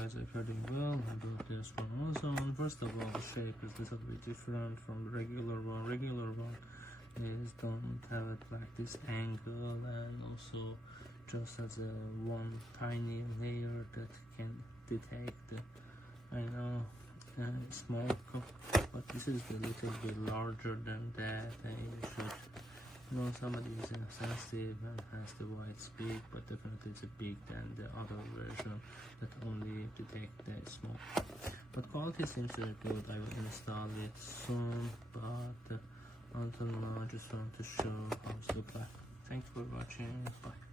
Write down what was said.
guys, I hope you're doing well. I built this one also. First of all, the shape is a little bit different from the regular one. Regular one is don't have it like this angle, and also just has a one tiny layer that can detect the, I know, smoke, but this is a little bit larger than that, and you should know somebody is sensitive and has the wide speed, but definitely it's big than the other version that only detect the smoke. But quality seems very good. I will install it soon, but until now I just want to show how it's look like. Thanks for watching. Bye.